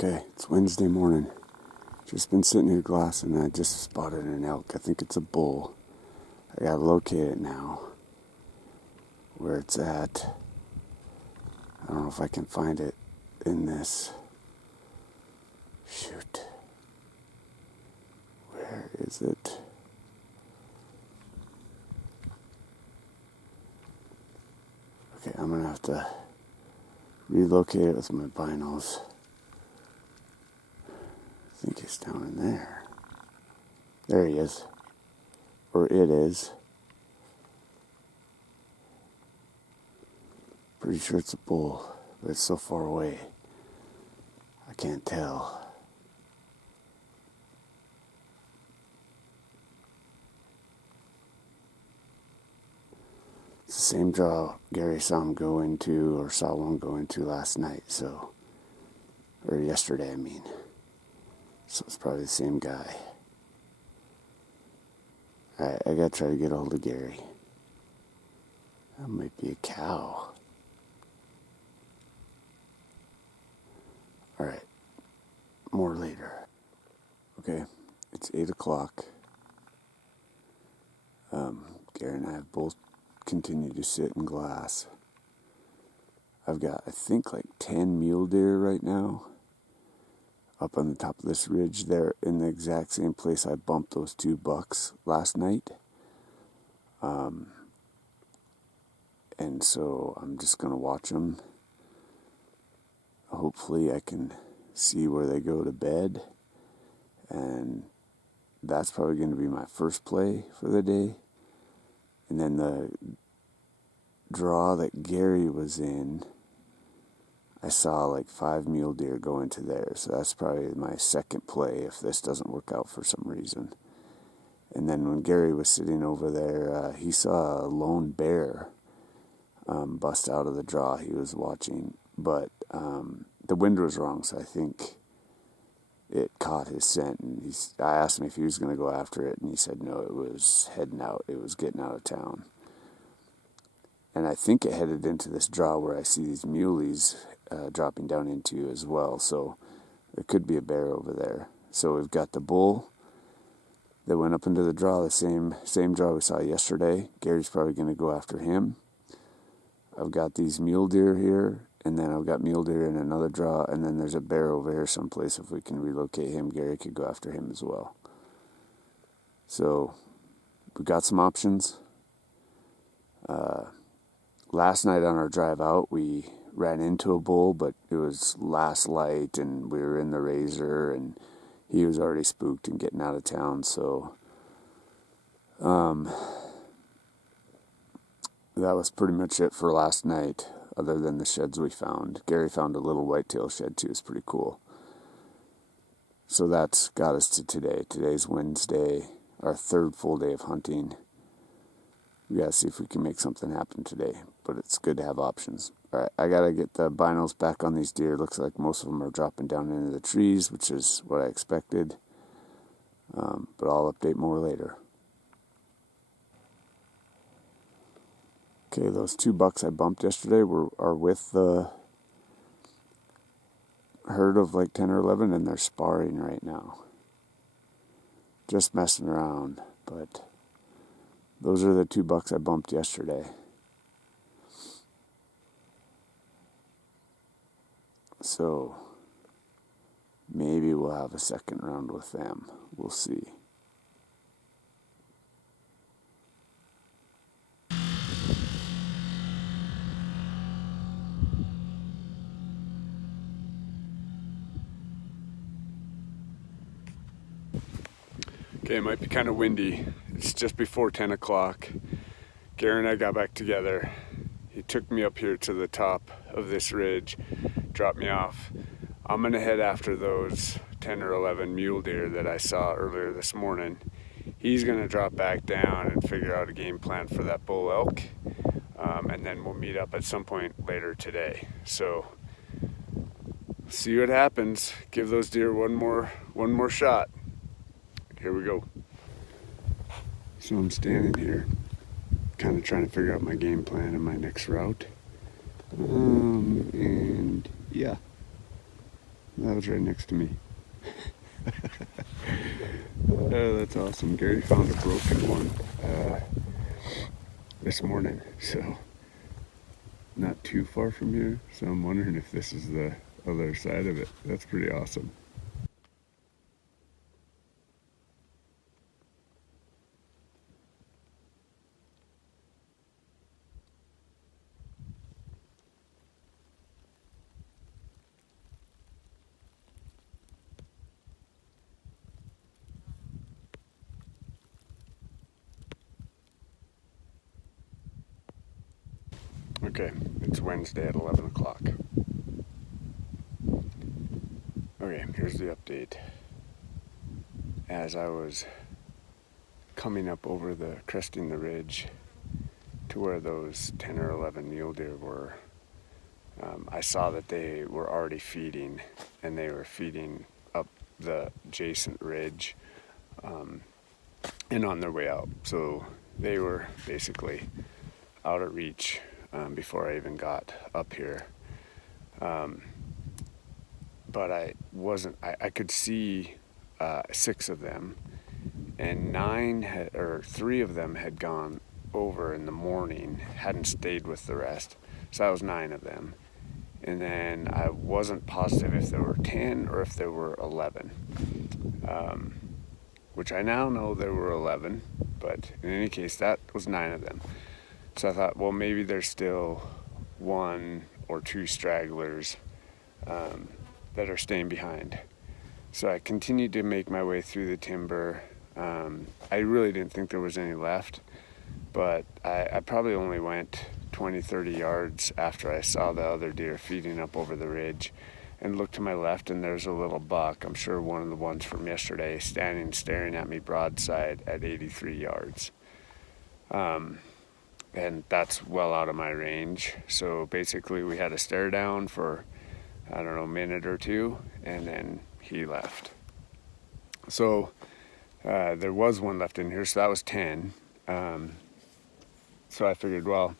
Okay, it's Wednesday morning. Just been sitting here glassing and I just spotted an elk. I think it's a bull. I gotta locate it now. Where it's at. I don't know if I can find it in this. Shoot. Where is it? Okay, I'm gonna have to relocate it with my binos. I think he's down in there. There he is. Or it is. Pretty sure it's a bull, but it's so far away. I can't tell. It's the same draw Gary saw him go into, or saw one go into last night, so. Or yesterday, I mean. So it's probably the same guy. Alright, I gotta try to get a hold of Gary. That might be a cow. Alright, more later. Okay, it's 8 o'clock. Gary and I have both continued to sit and glass. I've got, I think, like 10 mule deer right now. Up on the top of this ridge there, in the exact same place I bumped those 2 bucks last night. And so I'm just going to watch them. Hopefully I can see where they go to bed. And that's probably going to be my first play for the day. And then the draw that Gary was in, I saw like 5 mule deer go into there. So that's probably my second play if this doesn't work out for some reason. And then when Gary was sitting over there, he saw a lone bear bust out of the draw he was watching. But the wind was wrong, so I think it caught his scent. And I asked him if he was going to go after it, and he said no, it was heading out. It was getting out of town. And I think it headed into this draw where I see these muleys dropping down into as well. So there could be a bear over there. So we've got the bull that went up into the draw, the same draw we saw yesterday. Gary's probably going to go after him. I've got these mule deer here, and then I've got mule deer in another draw, and then there's a bear over here someplace. If we can relocate him, Gary could go after him as well. So we've got some options. Last night on our drive out, we ran into a bull, but it was last light, and we were in the razor, and he was already spooked and getting out of town. So that was pretty much it for last night, other than the sheds we found. Gary found a little whitetail shed too. It's pretty cool. So that's got us to today. Today's Wednesday, our third full day of hunting. We gotta see if we can make something happen today, but it's good to have options. All right, I gotta get the binos back on these deer. Looks like most of them are dropping down into the trees, which is what I expected. But I'll update more later. Okay, those 2 bucks I bumped yesterday are with the herd of like 10 or 11, and they're sparring right now. Just messing around, but those are the 2 bucks I bumped yesterday. So maybe we'll have a second round with them. We'll see. Okay, it might be kind of windy. It's just before 10 o'clock. Gary and I got back together. He took me up here to the top of this ridge, dropped me off. I'm going to head after those 10 or 11 mule deer that I saw earlier this morning. He's going to drop back down and figure out a game plan for that bull elk. And then we'll meet up at some point later today. So, see what happens. Give those deer one more shot. Here we go. So I'm standing here, kind of trying to figure out my game plan and my next route. And yeah, That was right next to me. Oh, that's awesome. Gary found a broken one this morning, so not too far from here. So I'm wondering if this is the other side of it. That's pretty awesome. Okay, it's Wednesday at 11 o'clock. Okay, here's the update. As I was coming up over cresting the ridge to where those 10 or 11 mule deer were, I saw that they were already feeding, and they were feeding up the adjacent ridge and on their way out. So they were basically out of reach before I even got up here. But I could see 6 of them, and 3 of them had gone over in the morning, hadn't stayed with the rest. So that was 9 of them. And then I wasn't positive if there were 10 or if there were 11, which I now know there were 11, but in any case, that was 9 of them. So I thought, well, maybe there's still 1 or 2 stragglers that are staying behind. So I continued to make my way through the timber. I really didn't think there was any left, but I probably only went 20, 30 yards after I saw the other deer feeding up over the ridge, and looked to my left, and there's a little buck, I'm sure one of the ones from yesterday, standing staring at me broadside at 83 yards. And that's well out of my range. So basically we had a stare down for, I don't know, a minute or 2, and then he left. So there was 1 left in here, so that was 10. So I figured, well,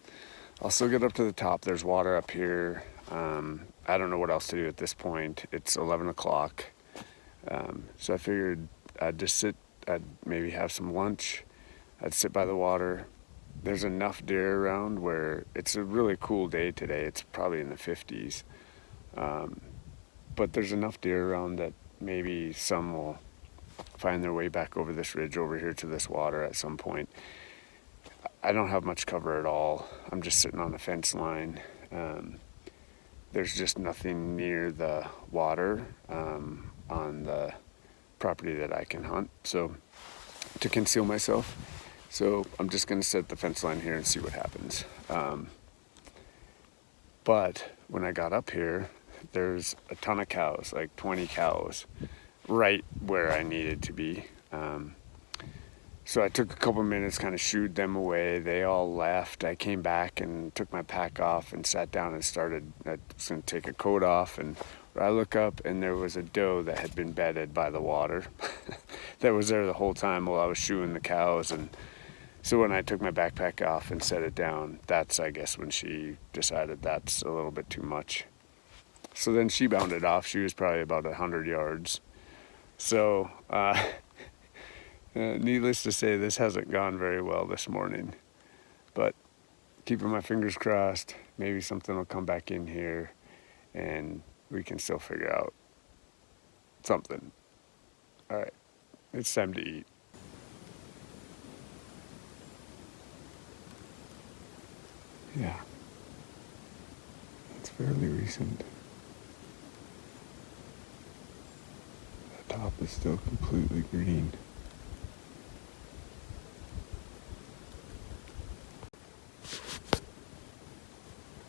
I'll still get up to the top. There's water up here. I don't know what else to do at this point. It's 11 o'clock. So I figured I'd just sit, I'd maybe have some lunch. I'd sit by the water. There's enough deer around where it's a really cool day today. It's probably in the 50s. But there's enough deer around that maybe some will find their way back over this ridge over here to this water at some point. I don't have much cover at all. I'm just sitting on the fence line. There's just nothing near the water on the property that I can hunt, so to conceal myself. So I'm just going to set the fence line here and see what happens. But when I got up here, there's a ton of cows, like 20 cows, right where I needed to be. So I took a couple minutes, kind of shooed them away. They all left. I came back and took my pack off and sat down and started. I was going to take a coat off, and I look up, and there was a doe that had been bedded by the water that was there the whole time while I was shooing the cows. And so when I took my backpack off and set it down, that's, I guess, when she decided that's a little bit too much. So then she bounded off. She was probably about 100 yards. So needless to say, this hasn't gone very well this morning. But keeping my fingers crossed, maybe something will come back in here and we can still figure out something. All right, it's time to eat. Yeah, it's fairly recent. The top is still completely green.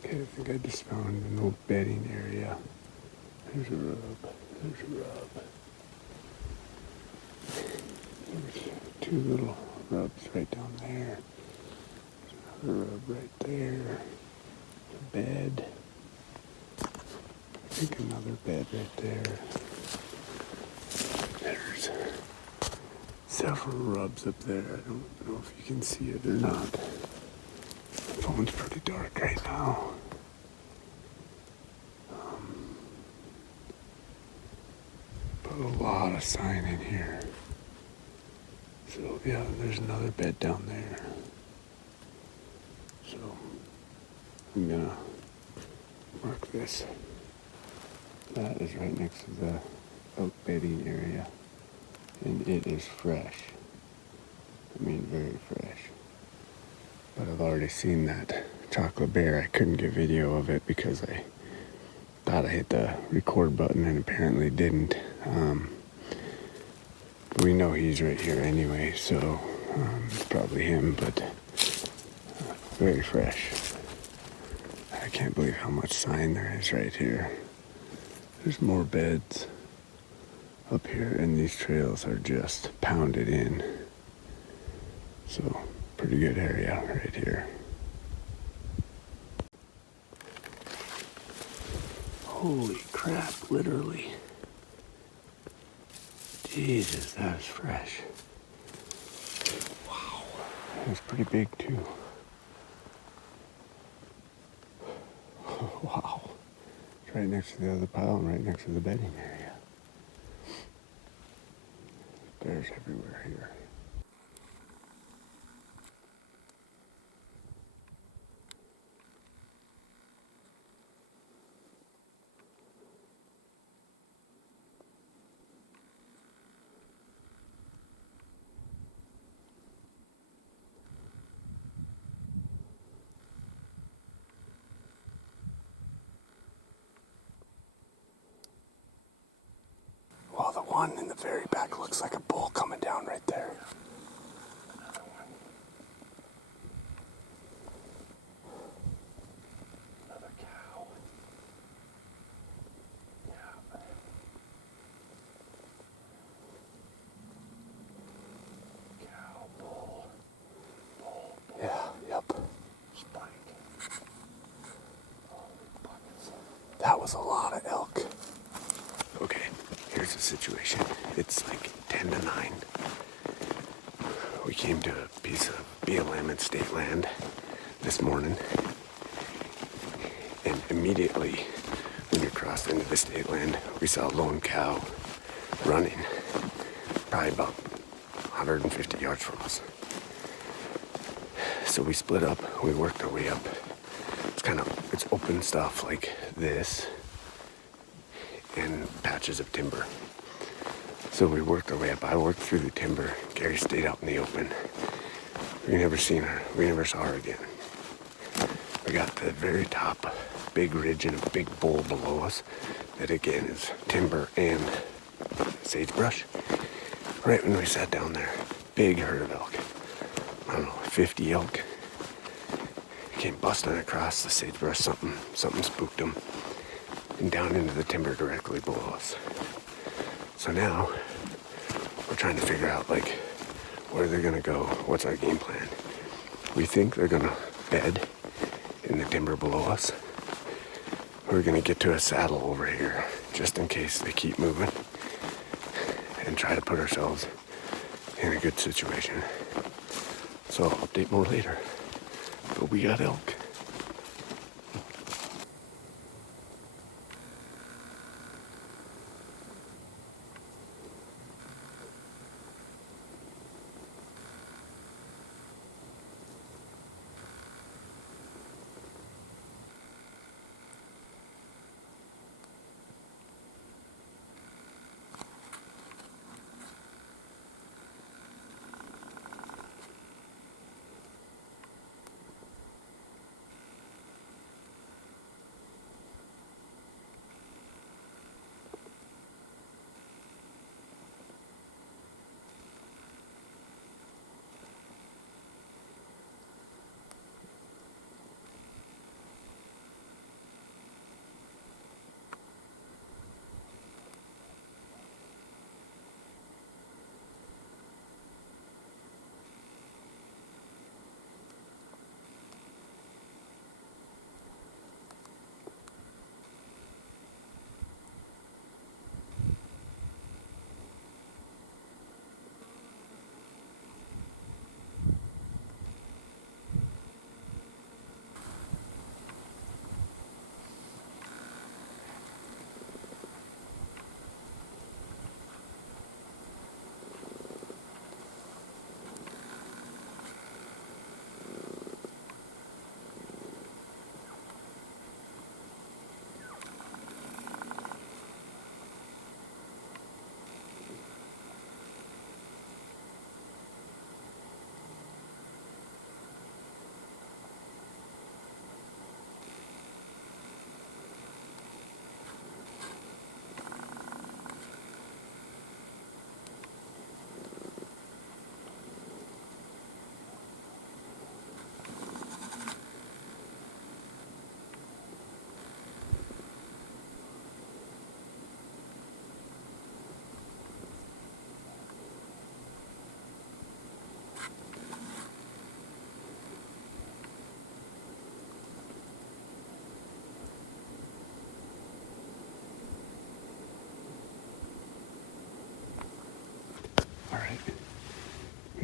Okay, I think I just found an old bedding area. There's a rub. There's a rub. There's 2 little rubs right down there. There's another rub right there. A bed. I think another bed right there. There's several rubs up there. I don't know if you can see it or not. The phone's pretty dark right now. A lot of sign in here. So yeah, there's another bed down there. So I'm gonna mark this. That is right next to the oak bedding area. And it is fresh. I mean, very fresh. But I've already seen that chocolate bear. I couldn't get video of it because I thought I hit the record button and apparently didn't. We know he's right here anyway, so it's probably him, but very fresh. I can't believe how much sign there is right here. There's more beds up here, and these trails are just pounded in. So, pretty good area right here. Holy crap, literally. Jesus, that is fresh. Wow. That's pretty big too. Wow. It's right next to the other pile and right next to the bedding area. Bears everywhere here. Well, the one in the very back looks like a bull coming down right there. Another one. Another cow. Yeah. Cow, bull. Bull. Yeah, yep. Spike. That was a lot of elk. Okay, here's the situation. It's like 10 to 9. We came to a piece of BLM and state land this morning. And immediately, when you crossed into the state land, we saw a lone cow running, probably about 150 yards from us. So we split up, we worked our way up. It's open stuff like this and patches of timber. So we worked our way up. I worked through the timber. Gary stayed out in the open. We never seen her. We never saw her again. We got to the very top, big ridge and a big bowl below us. That again is timber and sagebrush. Right when we sat down there, big herd of elk. I don't know, 50 elk. Came busting across the sagebrush. Something spooked them. And down into the timber directly below us. So now, we're trying to figure out, where they're gonna go. What's our game plan? We think they're gonna bed in the timber below us. We're gonna get to a saddle over here, just in case they keep moving, and try to put ourselves in a good situation. So I'll update more later. But we got elk.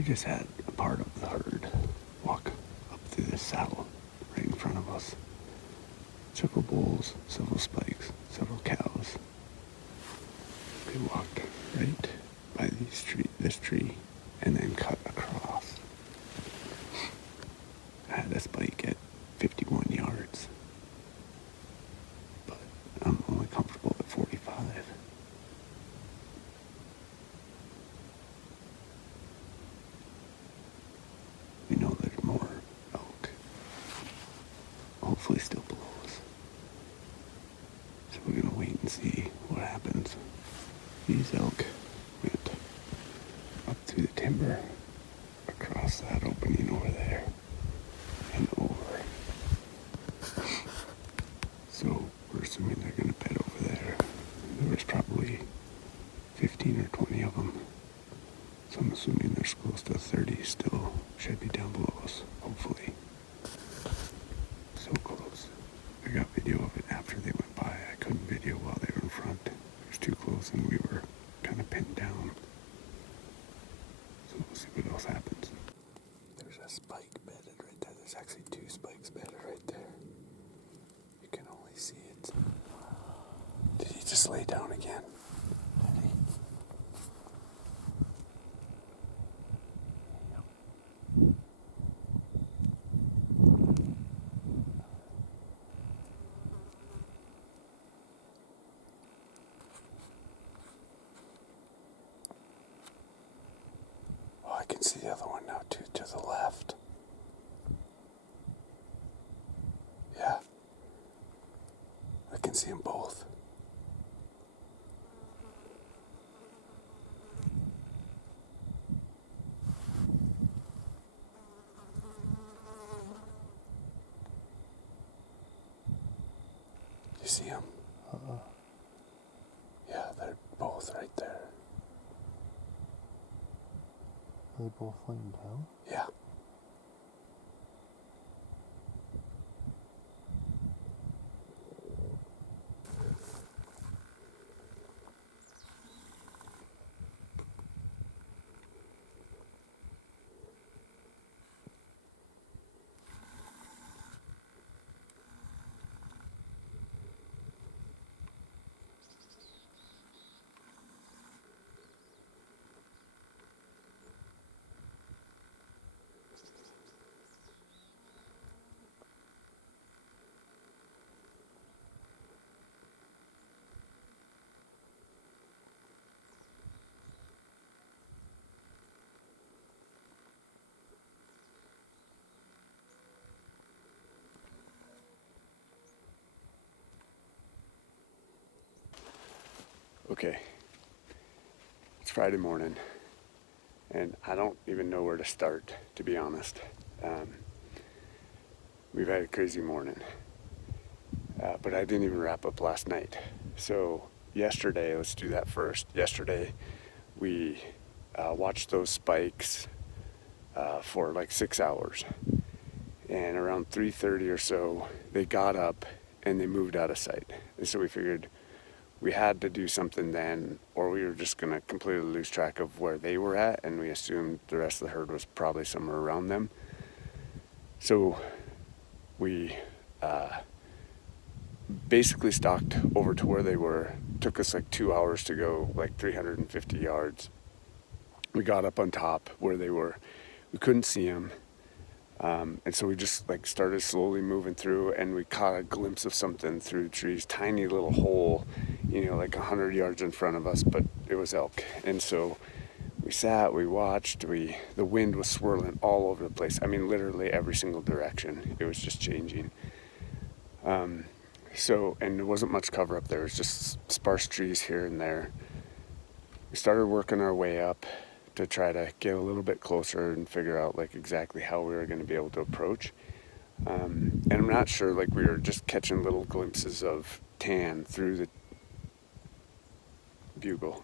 just had a part of the herd walk up through this saddle right in front of us. Several bulls, several spikes, several cows. They walked right by this tree and then cut across. I had a spike at 51 yards, but I'm only comfortable at 45. We know there's more elk, hopefully still below us. So we're gonna wait and see what happens. These elk went up through the timber, across that opening over there, and over. So we're assuming they're gonna bed over there. There was probably 15 or 20 of them. So I'm assuming there's close to 30 still should be down below us, hopefully. So close. I got video of it after they went by. I couldn't video while they were in front. It was too close and we were kind of pinned down. So we'll see what else happens. There's a spike bedded right there. There's actually 2 spikes bedded right there. You can only see it. Did he just lay down again? Did he? Oh, I can see the other one now too, to the left. Yeah. I can see them both. You see them? Yeah, they're both right there. Are they both laying down? Yeah. Okay, it's Friday morning, and I don't even know where to start, to be honest. We've had a crazy morning, but I didn't even wrap up last night. So yesterday, let's do that first. Yesterday, we watched those spikes for like 6 hours, and around 3:30 or so, they got up and they moved out of sight. And so we figured we had to do something then, or we were just going to completely lose track of where they were at, and we assumed the rest of the herd was probably somewhere around them. So we basically stalked over to where they were. It took us like 2 hours to go like 350 yards. We got up on top where they were. We couldn't see them. And so we just like started slowly moving through, and we caught a glimpse of something through the trees, tiny little hole, like 100 yards in front of us, but it was elk. And so we sat, we watched, the wind was swirling all over the place. I mean, literally every single direction. It was just changing. And there wasn't much cover up there. It was just sparse trees here and there. We started working our way up to try to get a little bit closer and figure out like exactly how we were going to be able to approach. And I'm not sure, like we were just catching little glimpses of tan through the bugle,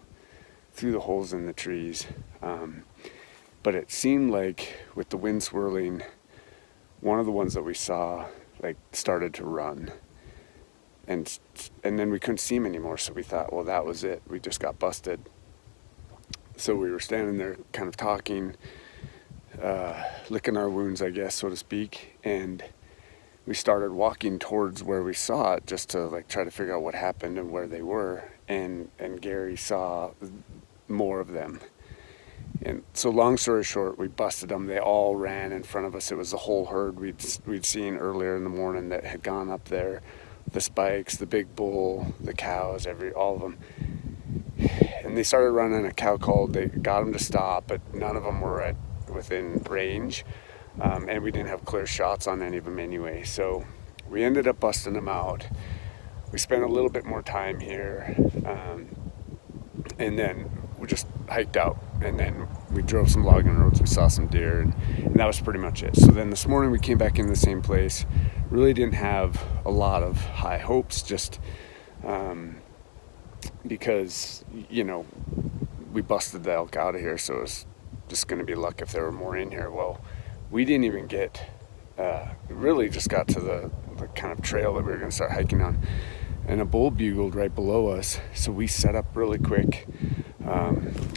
through the holes in the trees. But it seemed like with the wind swirling, one of the ones that we saw like started to run. And then we couldn't see him anymore, so we thought, well, that was it. We just got busted. So we were standing there kind of talking, licking our wounds, I guess, so to speak. And we started walking towards where we saw it just to like try to figure out what happened and where they were. And Gary saw more of them. And so long story short, we busted them. They all ran in front of us. It was the whole herd we'd seen earlier in the morning that had gone up there. The spikes, the big bull, the cows, all of them. And they started running a cow call. They got them to stop, but none of them were within range. And we didn't have clear shots on any of them anyway. So we ended up busting them out. We spent a little bit more time here. And then we just hiked out, and then we drove some logging roads. We saw some deer, and that was pretty much it. So then this morning we came back in the same place. Really didn't have a lot of high hopes, just because, we busted the elk out of here, so it was just going to be luck if there were more in here. Well, we didn't even get, really just got to the kind of trail that we were going to start hiking on. And a bull bugled right below us, so we set up really quick.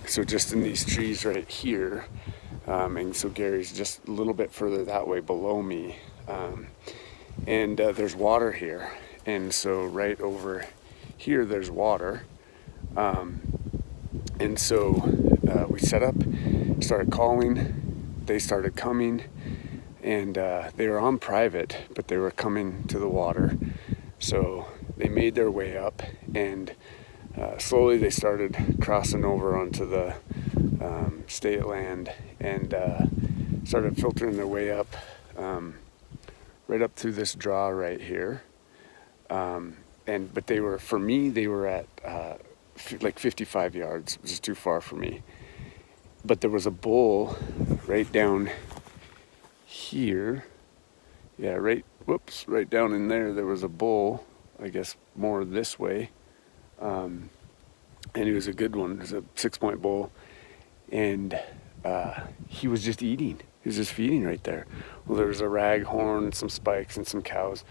So just in these trees right here, and so Gary's just a little bit further that way below me, and there's water here, and so right over here there's water, and so we set up, started calling, they started coming, and they were on private, but they were coming to the water, so they made their way up, and slowly they started crossing over onto the state land, and started filtering their way up, right up through this draw right here. But they were, for me, they were at like 55 yards, which is too far for me. But there was a bull right down here. Yeah, right down in there, there was a bull, I guess more this way, and he was a good one. It was a 6-point bull, and he was just eating. He was just feeding right there. Well, there was a raghorn, some spikes, and some cows.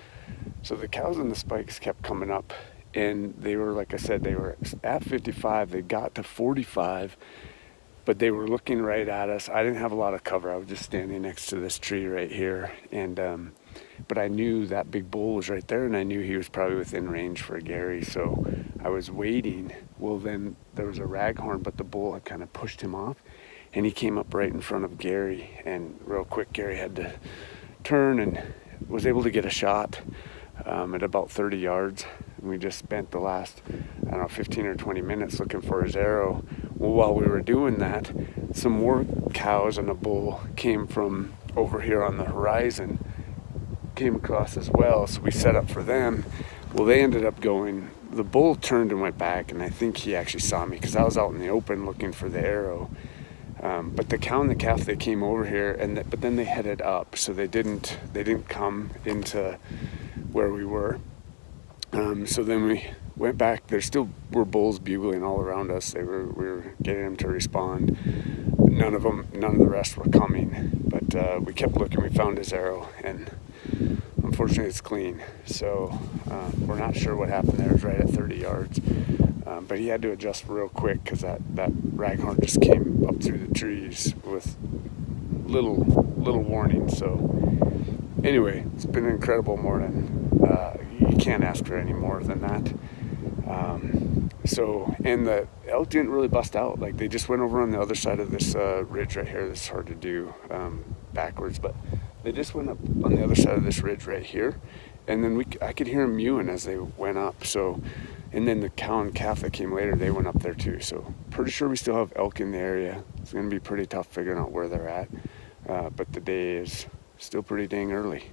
So the cows and the spikes kept coming up, and they were, like I said, they were at 55. They got to 45, but they were looking right at us. I didn't have a lot of cover. I was just standing next to this tree right here, and but I knew that big bull was right there, and I knew he was probably within range for Gary, so I was waiting. Well, then there was a raghorn, but the bull had kind of pushed him off, and he came up right in front of Gary, and real quick Gary had to turn and was able to get a shot at about 30 yards. And we just spent the last, 15 or 20 minutes looking for his arrow. Well, while we were doing that, some more cows and a bull came from over here on the horizon, came across as well, so we set up for them. Well, they ended up going, the bull turned and went back, and I think he actually saw me because I was out in the open looking for the arrow. But the cow and the calf, they came over here, but then they headed up, so they didn't come into where we were. So then we went back. There still were bulls bugling all around us. We were getting them to respond. None of the rest were coming, but we kept looking. We found his arrow, and unfortunately it's clean. So we're not sure what happened there. It was right at 30 yards. But he had to adjust real quick because that raghorn just came up through the trees with little warning. So anyway, it's been an incredible morning. You can't ask for any more than that. And the elk didn't really bust out. Like, they just went over on the other side of this ridge right here. This is hard to do backwards, but they just went up on the other side of this ridge right here. And then I could hear them mewing as they went up. So, and then the cow and calf that came later, they went up there too. So pretty sure we still have elk in the area. It's going to be pretty tough figuring out where they're at. But the day is still pretty dang early.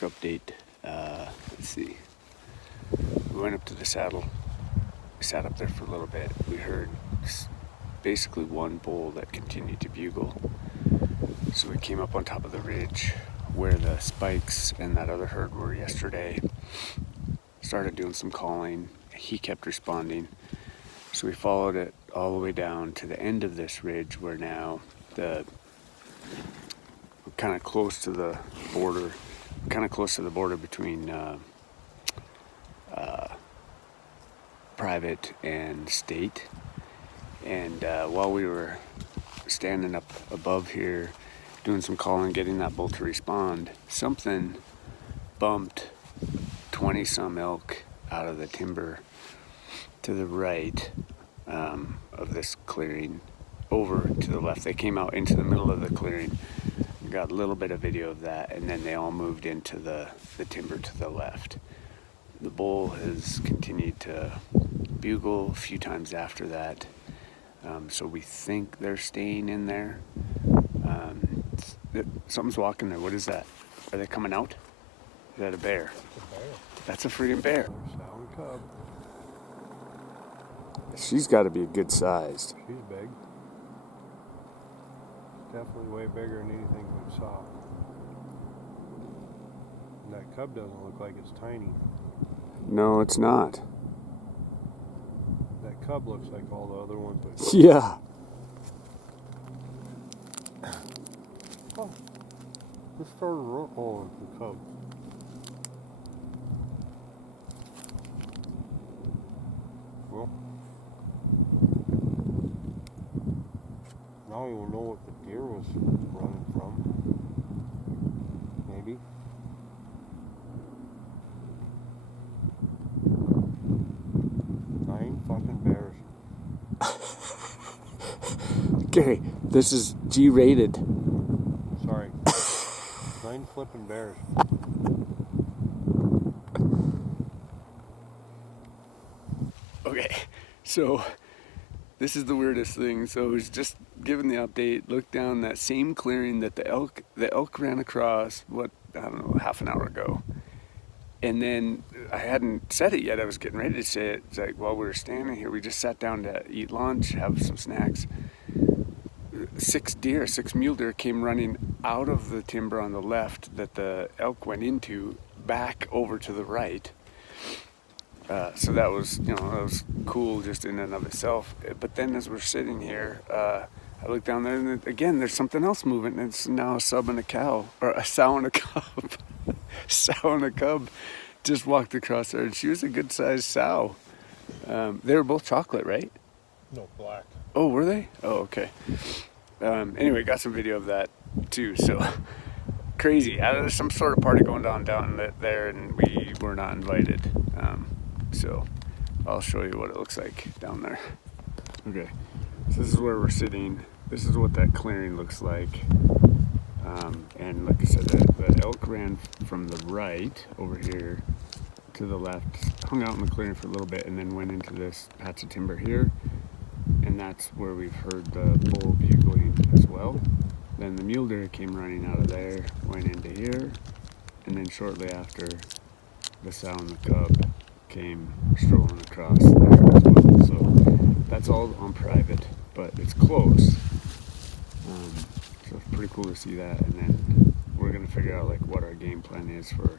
update. Let's see. We went up to the saddle. We sat up there for a little bit. We heard basically one bull that continued to bugle. So we came up on top of the ridge where the spikes and that other herd were yesterday. Started doing some calling. He kept responding. So we followed it all the way down to the end of this ridge where now we're kind of close to the border, between private and state. And while we were standing up above here doing some calling, getting that bull to respond, something bumped 20 some elk out of the timber to the right of this clearing over to the left. They came out into the middle of the clearing. We got a little bit of video of that, and then they all moved into the timber to the left. The bull has continued to bugle a few times after that, so we think they're staying in there. Something's walking there. What is that? Are they coming out? Is that a bear? It's a bear. That's a freaking bear. Sow and cub. She's got to be a good sized. She's big. Definitely way bigger than anything we saw. And that cub doesn't look like it's tiny. No, it's not. That cub looks like all the other ones. But Yeah. oh, just started rolling the cub. Well, now we will know what the deer was running from. Maybe. Nine fucking bears. Gary, this is G-rated. Sorry. 9 flipping bears. Okay, so this is the weirdest thing. So I was just given the update. Look down that same clearing that the elk ran across. I don't know, half an hour ago. And then I hadn't said it yet. I was getting ready to say it. It's like while we were standing here, we just sat down to eat lunch, have some snacks. 6 mule deer came running out of the timber on the left that the elk went into, back over to the right. So that was cool just in and of itself. But then as we're sitting here, I look down there and again, there's something else moving. And it's now a sow and a cub. Sow and a cub just walked across there, and she was a good sized sow. They were both chocolate, right? No, black. Oh, were they? Oh, okay. Anyway, got some video of that too. So crazy. There's some sort of party going down there, and we were not invited. So I'll show you what it looks like down there. Okay, so this is where we're sitting. This is what that clearing looks like. And like I said, the elk ran from the right over here to the left, hung out in the clearing for a little bit, and then went into this patch of timber here. And that's where we've heard the bull bugling as well. Then the mule deer came running out of there, went into here, and then shortly after, the sow and the cub came strolling across there as well. So that's all on private, but it's close. So it's pretty cool to see that. And then we're gonna figure out like what our game plan is for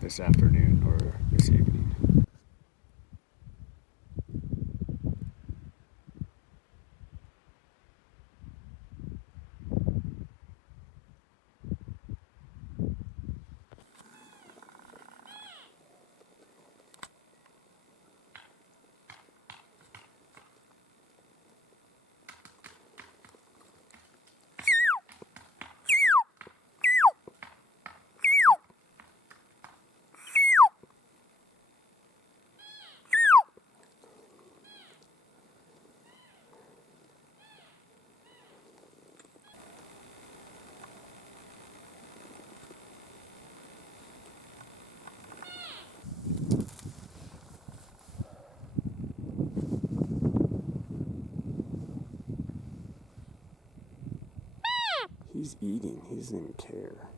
this afternoon or this evening. He's eating. He doesn't even care.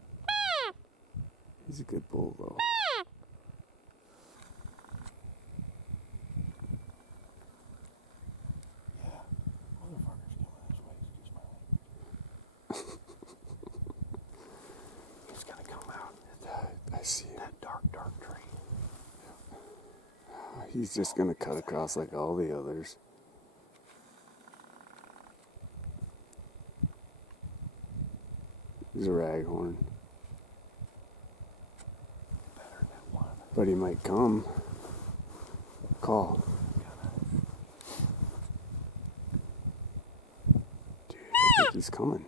He's a good bull, though. Yeah. Motherfucker's coming this way. Excuse my language. He's gonna come out. I see him. That dark tree. He's just gonna cut across like all the others. He's a raghorn. Better than one. But he might come. Call. Dude, I think he's coming.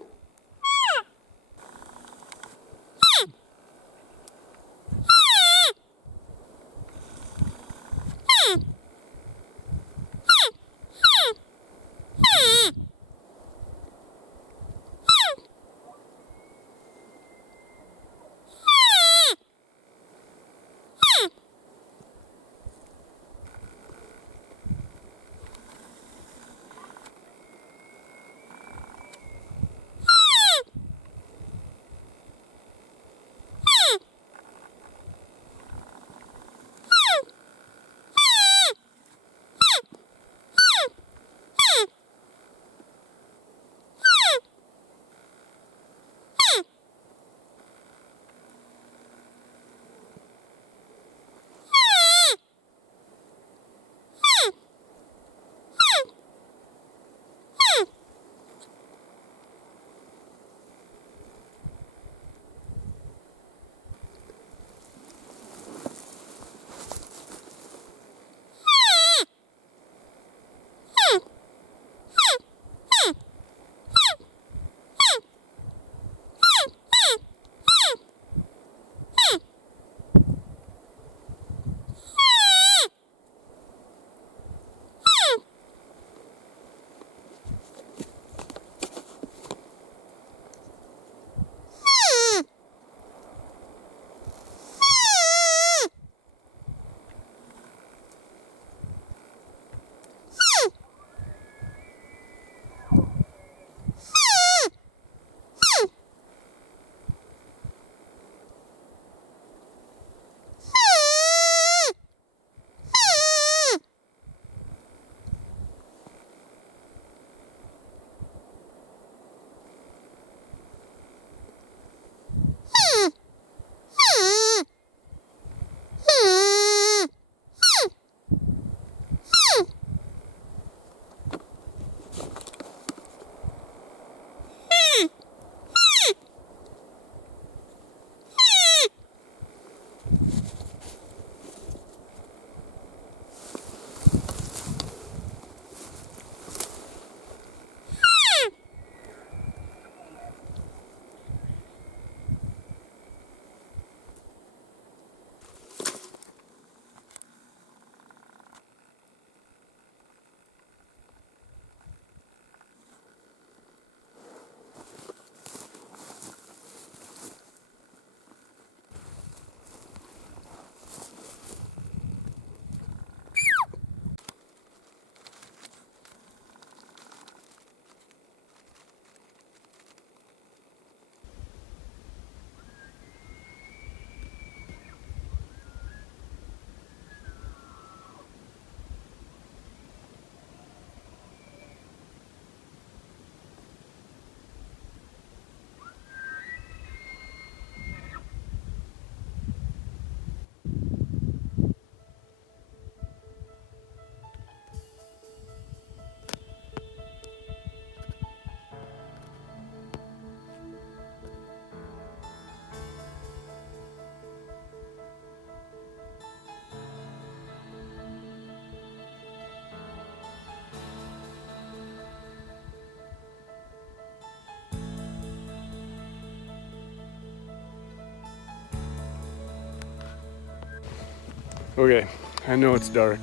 Okay, I know it's dark,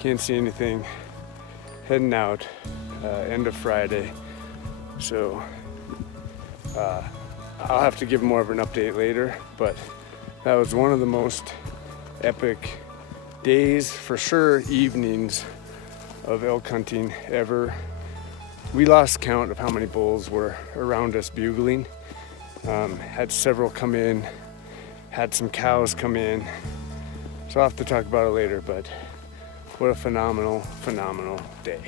can't see anything. Heading out, end of Friday, so I'll have to give more of an update later, but that was one of the most epic days, for sure evenings, of elk hunting ever. We lost count of how many bulls were around us bugling. Had several come in Had some cows come in. So I'll have to talk about it later, but what a phenomenal, phenomenal day.